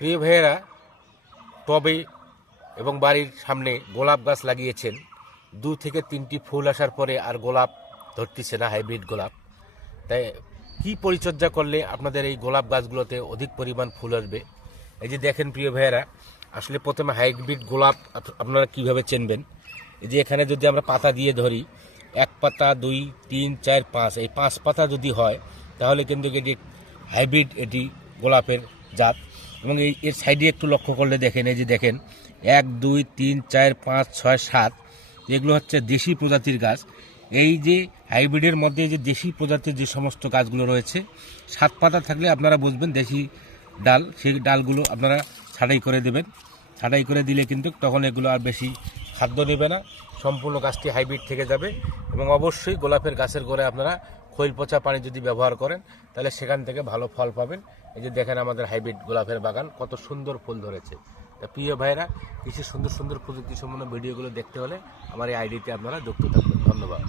প্রিয় ভাইয়েরা, টবে এবং বাড়ির সামনে গোলাপ গাছ লাগিয়েছেন। 2 থেকে 3টি ফুল আসার পরে আর গোলাপ ধরতেছে না, হাইব্রিড গোলাপ। তাই কি পরিচর্যা করলে আপনাদের এই গোলাপ গাছগুলোতে অধিক পরিমাণ ফুল আসবে? এই যে দেখেন প্রিয় ভাইয়েরা, আসলে প্রথমে হাইব্রিড গোলাপ আপনারা কিভাবে চিনবেন? এই যে এখানে যদি আমরা পাতা দিয়ে ধরি, 1 পাতা 2 3 4 5, এই 5 পাতা যদি হয় তাহলে কিন্তু এটি হাইব্রিড, এটি গোলাপের জাত। এবং এর সাইডে একটু লক্ষ্য করলে দেখেন, এই যে দেখেন 1 2 3 4 5 6 7, এগুলো হচ্ছে দেশি প্রজাতির গাছ। এই যে হাইব্রিডের মধ্যে যে দেশি প্রজাতির যে সমস্ত গাছগুলো রয়েছে, 7 পাতা থাকলে আপনারা বুঝবেন দেশি ডাল। সেই ডালগুলো আপনারা ছাঁটাই করে দেবেন। ছাঁটাই করে দিলে কিন্তু তখন এগুলো আর বেশি খাদ্য নেবে না, সম্পূর্ণ গাছটি হাইব্রিড থেকে যাবে। এবং অবশ্যই গোলাপের গাছের গোড়ায় আপনারা খৈল পচা পানি যদি ব্যবহার করেন তাহলে সেখান থেকে ভালো ফল পাবেন। এই যে দেখেন আমাদের হাইব্রিড গোলাপের বাগান কত সুন্দর ফুল ধরেছে। তা প্রিয় ভাইরা, কিছু সুন্দর সুন্দর প্রযুক্তি সম্পন্ন ভিডিওগুলো দেখতে হলে আমার এই আইডিতে আপনারা যুক্ত থাকবেন। ধন্যবাদ।